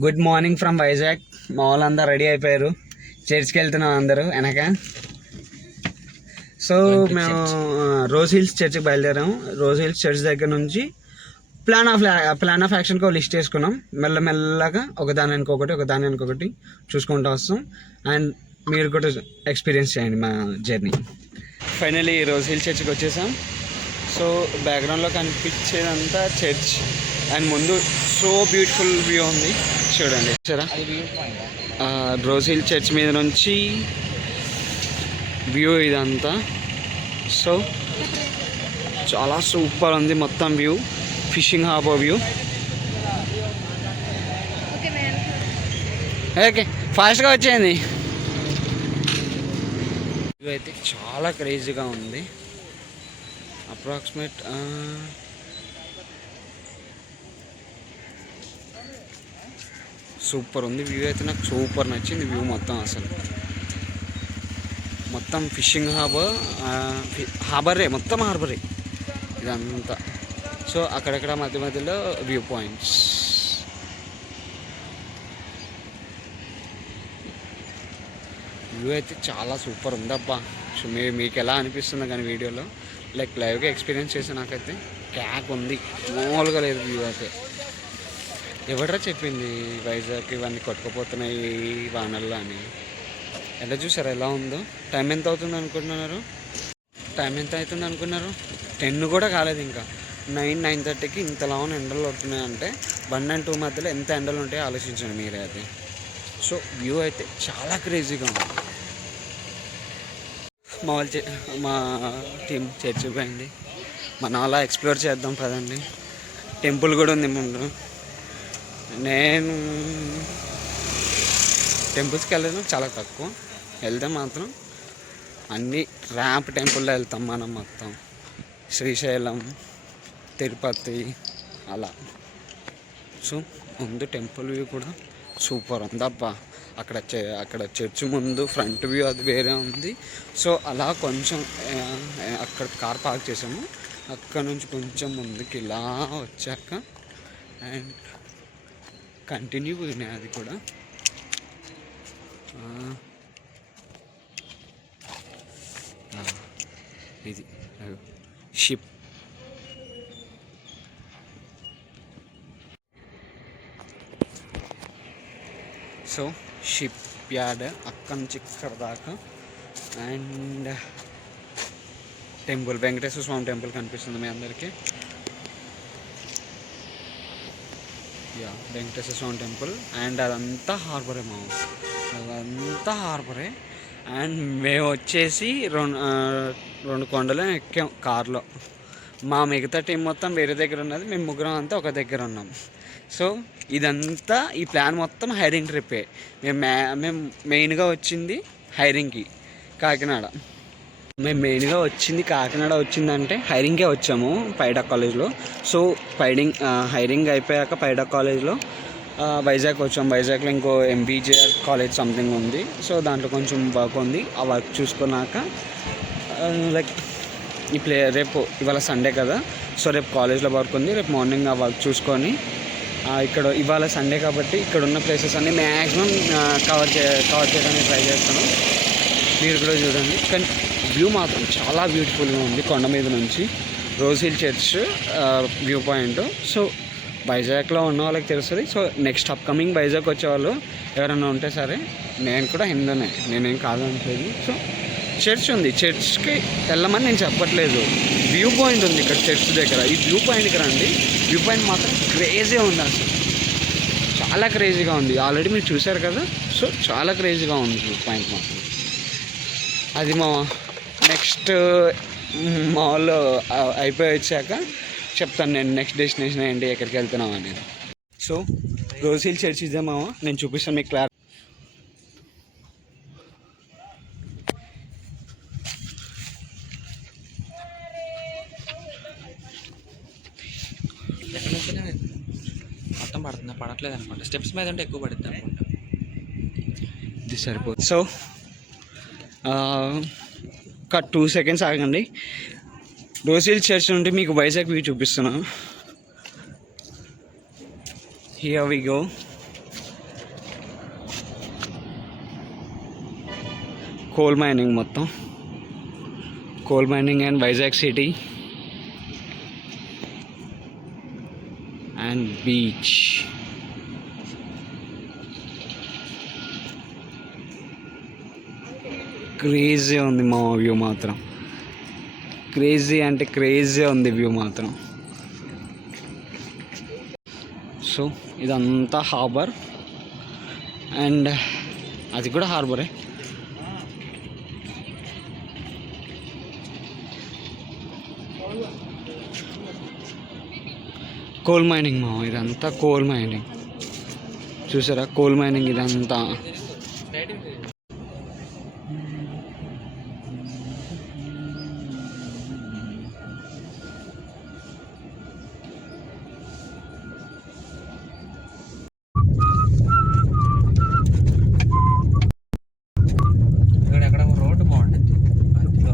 Good morning from Vizag. మా వాళ్ళందరూ ready అయిపోయారు, చర్చ్కి వెళ్తున్నాం అందరూ వెనక. సో మేము రోజ్ హిల్స్ చర్చ్కి బయలుదేరాము. రోజ్ హిల్స్ చర్చ్ దగ్గర నుంచి ప్లాన్ ఆఫ్ యాక్షన్కి ఒక లిస్ట్ వేసుకున్నాం. మెల్లమెల్లగా ఒకదాని వెనుకొకటి చూసుకుంటూ వస్తాం. అండ్ మీరు కూడా ఎక్స్పీరియన్స్ చేయండి మా జర్నీ. ఫైనలీ రోజ్ హిల్స్ చర్చ్కి వచ్చేసాం. సో బ్యాక్గ్రౌండ్లో కనిపించేదంతా చర్చ్ అండ్ ముందు సో బ్యూటిఫుల్ వ్యూ ఉంది చూడండి. సరే, రోజ్ హిల్ చర్చ్ మీద నుంచి వ్యూ ఇదంతా. సో చాలా సూపర్ ఉంది మొత్తం view. Fishing harbour view. Okay, ఫాస్ట్గా వచ్చేయండి. వ్యూ అయితే చాలా క్రేజీగా ఉంది. అప్రాక్సిమేట్ సూపర్ ఉంది వ్యూ అయితే. నాకు సూపర్ నచ్చింది వ్యూ మొత్తం. అసలు మొత్తం ఫిషింగ్ హార్బరే, మొత్తం హార్బరే ఇదంతా. సో అక్కడక్కడ మధ్యలో వ్యూ పాయింట్స్. వ్యూ అయితే చాలా సూపర్ ఉందబ్బా. సో మీకు ఎలా అనిపిస్తుందో కానీ వీడియోలో లైవ్గా ఎక్స్పీరియన్స్ చేసి నాకైతే క్యాక్ ఉంది, మామూలుగా లేదు వ్యూ అయితే. ఎవడరా చెప్పింది వైజాగ్ ఇవన్నీ కొట్టుకుపోతున్నాయి వానల్లో అని? ఎలా చూసారు ఎలా ఉందో? టైం ఎంత అవుతుంది అనుకుంటున్నారు? 10 కూడా కాలేదు ఇంకా. 9:30కి ఇంతలా ఎండలు పడుతున్నాయంటే 1 and 2 మధ్యలో ఎంత ఎండలు ఉంటాయో ఆలోచించండి మీరే అది. సో వ్యూ అయితే చాలా క్రేజీగా ఉంది. మా టీం చర్చి పోయింది. మనం అలా ఎక్స్ప్లోర్ చేద్దాం పదండి. టెంపుల్ కూడా ఉంది ముందు. నేను టెంపుల్స్కి వెళ్ళడం చాలా తక్కువ, వెళ్తే మాత్రం అన్ని ర్యాంప్ టెంపుల్లో వెళ్తాం మనం మొత్తం. శ్రీశైలం, తిరుపతి అలా. సో ముందు టెంపుల్ వ్యూ కూడా సూపర్ ఉందబ్బా. అక్కడ చర్చ్ ముందు ఫ్రంట్ వ్యూ అది వేరే ఉంది. సో అలా కొంచెం అక్కడ కార్ పార్క్ చేసాము. అక్కడ నుంచి కొంచెం ముందుకి ఇలా వచ్చాక అండ్ కంటిన్యూ పోయినాయి అది కూడా. ఇది షిప్. సో షిప్ యార్డ్ అక్కడి నుంచి ఇక్కడ దాకా. And temple, Venkateswara Swamy temple కనిపిస్తుంది మీ అందరికీ. వెంకటేశ్వర స్వామి టెంపుల్. అండ్ అదంతా హార్బరే అదంతా హార్బరే. అండ్ మేము వచ్చేసి రెండు కొండలు ఎక్కాం కార్లో. మా మిగతా టీం మొత్తం వేరే దగ్గర ఉన్నది, మేము ముగ్గురం అంతా ఒక దగ్గర ఉన్నాం. సో ఇదంతా ఈ ప్లాన్ మొత్తం హైరింగ్ ట్రిప్పే. మేము మెయిన్గా వచ్చింది హైరింగ్కి కాకినాడ. కాకినాడ వచ్చిందంటే హైరింగ్కే వచ్చాము పైడా కాలేజ్లో. సో హైరింగ్ అయిపోయాక పైడా కాలేజ్లో వైజాగ్ వచ్చాం. వైజాగ్లో ఇంకో ఎంబీజేఆర్ కాలేజ్ సంథింగ్ ఉంది. సో దాంట్లో కొంచెం వర్క్ ఉంది. ఆ వర్క్ చూసుకున్నాక రేపు ఇవాళ సండే కదా, సో రేపు కాలేజ్లో వర్క్ ఉంది. రేపు మార్నింగ్ ఆ వర్క్ చూసుకొని ఇవాళ సండే కాబట్టి ఇక్కడ ఉన్న ప్లేసెస్ అన్నీ మ్యాక్సిమం కవర్ చేయడానికి ట్రై చేస్తాను. మీరు కూడా చూడండి. కానీ వ్యూ మాత్రం చాలా బ్యూటిఫుల్గా ఉంది కొండ మీద నుంచి. Rose hill church view point. So వైజాగ్లో ఉన్న వాళ్ళకి తెలుస్తుంది. సో నెక్స్ట్ అప్కమింగ్ వైజాగ్ వచ్చేవాళ్ళు ఎవరైనా ఉంటే సరే, నేను కూడా హిందూనే, నేనేం కాదనట్లేదు. సో చర్చ్ ఉంది, చర్చ్కి వెళ్ళమని నేను చెప్పట్లేదు. వ్యూ పాయింట్ ఉంది ఇక్కడ చర్చ్ దగ్గర. ఈ వ్యూ పాయింట్కి రండి. వ్యూ పాయింట్ మాత్రం క్రేజీగా ఉంది, అసలు చాలా క్రేజీగా ఉంది. ఆల్రెడీ మీరు చూశారు కదా. సో చాలా క్రేజీగా ఉంది వ్యూ పాయింట్ మాత్రం. అది నెక్స్ట్ మా వాళ్ళు అయిపోయి వచ్చాక చెప్తాను నేను నెక్స్ట్ డెస్టినేషన్ ఏంటి, ఎక్కడికి వెళ్తున్నాం అనేది. సో రోజ్ హిల్ చర్చ్ ఇదే మామ, నేను చూపిస్తాను మీకు క్లారిటీ. మొత్తం పడట్లేదు అనమాట. స్టెప్స్ మీద అంటే ఎక్కువ పడుతుంది అనుకుంటా. ఇది సరిపోతుంది. సో ఒక 2 seconds ఆగండి. రోజ్ హిల్ చర్చ్ నుండి మీకు వైజాగ్ వ్యూ చూపిస్తున్నాను. Here we go. Coal mining మొత్తం, coal mining and Vizag city and beach. Crazy ఉంది మా వ్యూ మాత్రం, క్రేజీ అంటే క్రేజీ ఉంది వ్యూ మాత్రం. సో ఇదంతా హార్బర్, అండ్ అది కూడా హార్బరే. కోల్ మైనింగ్ మా ఇదంతా కోల్ మైనింగ్, చూసారా కోల్ మైనింగ్ ఇదంతా. ఇక్కడ రోడ్డు బాగుంటుంది,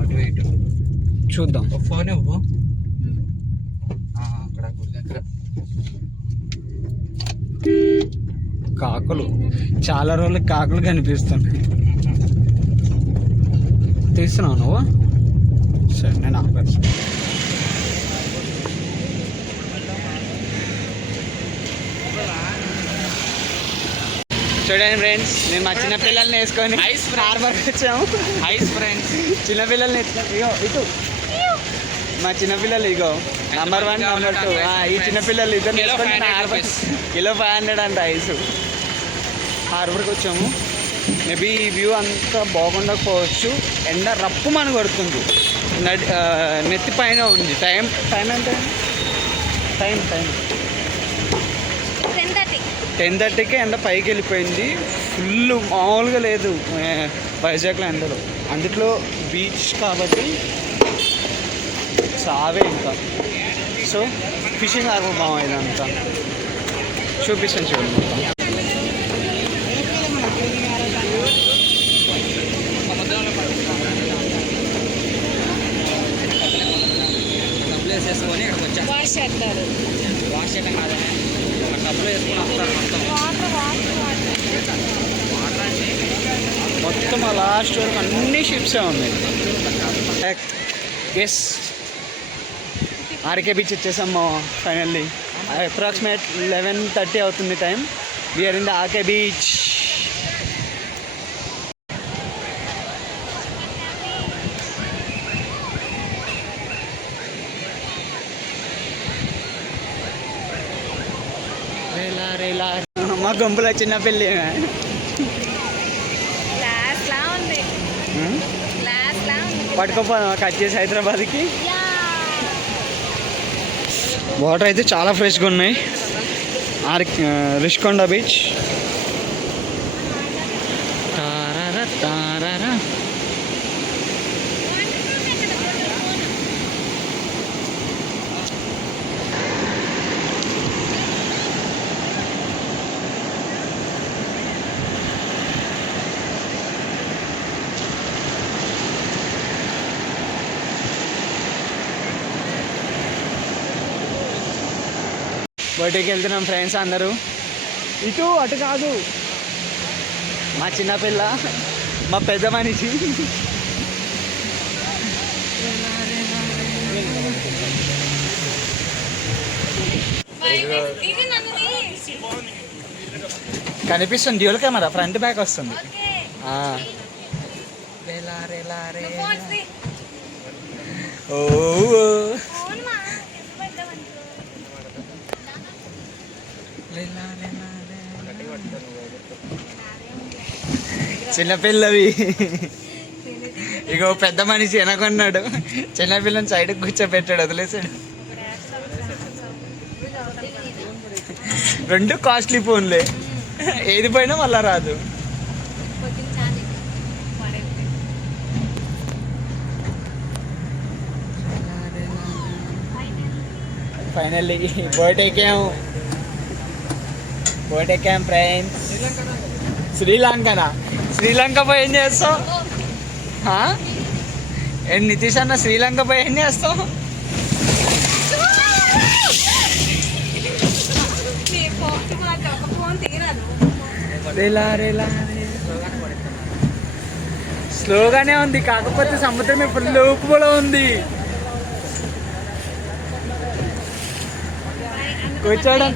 అటు ఇటు చూద్దాం. ఫోన్ ఇవ్వు. అక్కడ గుడి దగ్గర కాకులు, చాలా రోజులకి కాకులు కనిపిస్తున్నాయి. తీస్తున్నావు నువ్వు? సరే నేను ఆపేస్తాను. చూడండి ఫ్రెండ్స్, మేము మా చిన్నపిల్లల్ని వేసుకొని హార్బర్కి వచ్చాము. ఫ్రెండ్స్ చిన్నపిల్లల్ని ఇగో ఇటు మా చిన్నపిల్లలు ఇగో నంబర్ 1 నంబర్ 2 ఈ చిన్నపిల్లలు ఇద్దరు కిలో 500 అంట ఐస్. హార్బర్కి వచ్చాము. మేబీ ఈ వ్యూ అంతా బాగుండకపోవచ్చు, ఎండ రప్పు మన కొడుతుంది, నెత్తి పైన ఉంది. టైం ఎంత? టైం 10:30కి ఎండ పైకి వెళ్ళిపోయింది. ఫుల్ మామూలుగా లేదు వైజాగ్లో ఎండలు. అందులో బీచ్ కాబట్టి సావే ఇంకా. సో ఫిషింగ్ హార్బర్ బాగా ఇదంతా చూపిస్తాను చూడండి మొత్తం. వేసుకొని ఇక్కడికి వచ్చాను. వాష్ చేయడం కాదా, డబ్బులు వేసుకొని వస్తారు మొత్తం ఆ లాస్ట్ వరకు అన్ని షిప్సే ఉన్నాయి. ఎస్, ఆర్కే బీచ్ వచ్చేసాము ఫైనల్లీ. అప్రాక్సిమేట్ 11:30 అవుతుంది time. We are in the RK beach. మా గుంపులో చిన్న పెళ్ళి పట్టుకోపో కట్ చేసి హైదరాబాద్కి. వాటర్ అయితే చాలా ఫ్రెష్గా ఉన్నాయి. రిషికొండ బీచ్. బయటికి వెళ్తున్నాం ఫ్రెండ్స్ అందరూ. ఇటు అటు కాదు, మా చిన్నపిల్ల, మా పెద్ద మనిషి. కనిపిస్తుంది డ్యూల్ కెమెరా, ఫ్రంట్ బ్యాక్ వస్తుంది. ఓ చిన్నపిల్లవి. ఇగో పెద్ద మనిషి వెనకున్నాడు, చిన్నపిల్లని సైడ్కి కూర్చోబెట్టాడు, వదిలేసాడు. 2 కాస్ట్లీ ఫోన్లే, ఏది పోయినా మళ్ళా రాదు. ఫైనల్లీ బోట్ ఎక్కాము ఫ్రెండ్స్. శ్రీలంకనా? శ్రీలంక పోయి ఏం చేస్తావు? నితీష్ అన్న శ్రీలంక పోయి ఏం చేస్తావు? స్లోగానే ఉంది, కాకపోతే సముద్రం ఫుల్ ఊపులో ఉంది. కూర్చోవడం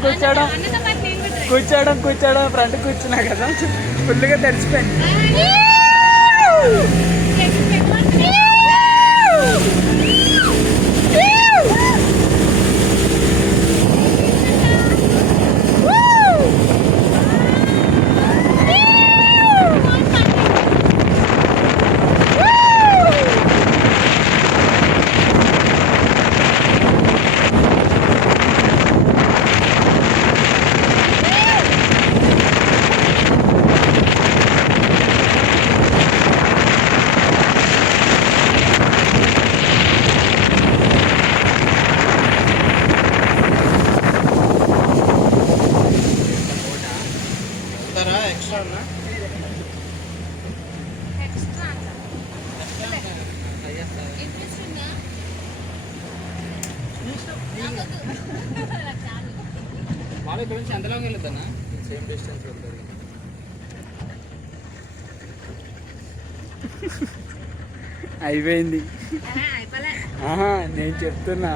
ఫ్రంట్ కూర్చున్నా కదా, ఫుల్గా తడిచిపోయింది. వాళ్ళు ఇక్కడ నుంచి ఎంతలోకి వెళ్ళొద్దన్నా? సేమ్ డిస్టెన్స్ వెళ్తుంది. అయిపోయింది. నేను చెప్తున్నా.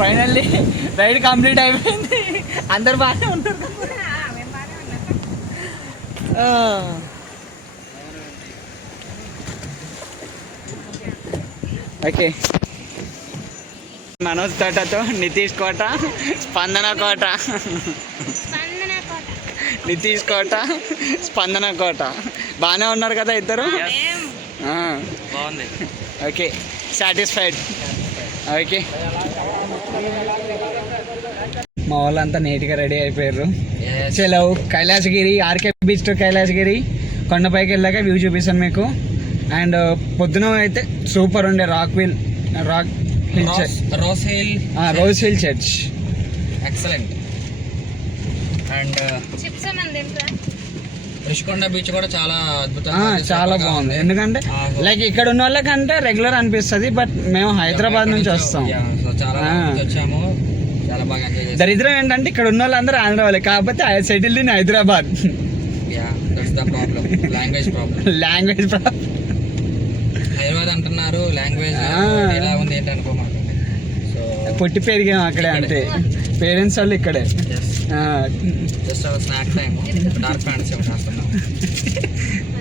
ఫైనల్లీ రైడ్ కంప్లీట్ అయిపోయింది. అందరు బాగానే ఉంటారు. ఓకే, మనోజ్ తోటతో నితీష్ కోట, స్పందన కోట, నితీష్ కోట, స్పందన కోట. బాగానే ఉన్నారు కదా ఇద్దరు? బాగుంది. Okay, satisfied. ఓకే, మా వాళ్ళంతా నీట్గా రెడీ అయిపోయారు. చలో కైలాసగిరి, ఆర్కే బీచ్ టు కైలాసగిరి. కొండపైకి వెళ్ళాక వ్యూ చూపిస్తాను మీకు. అండ్ పొద్దున అయితే సూపర్ ఉండే rock hill rose hill church excellent. And Rishikonda beach కూడా చాలా అద్భుతంగా, చాలా బాగుంది. ఎందుకంటే లైక్ ఇక్కడ ఉన్న వాళ్ళకంటే రెగ్యులర్ అనిపిస్తుంది, బట్ మేము హైదరాబాద్ నుంచి వస్తాం. చాలా వచ్చాము, చాలా బాగా ఎంజాయ్ చేసాం. దరిద్రం ఏంటంటే ఇక్కడ ఉన్న వాళ్ళందరూ ఆంధ్ర వాళ్ళే, కాకపోతే settled in Hyderabad. Language problem. Hyderabad అంటున్నారు, లాంగ్వేజ్ ఎలా ఉంది ఏంటి అనుకోమాట. సో పుట్టి పెరిగాం అక్కడే, అంతే. పేరెంట్స్ వాళ్ళు ఇక్కడే. Just snack time dark fantasy చేస్తున్నాం.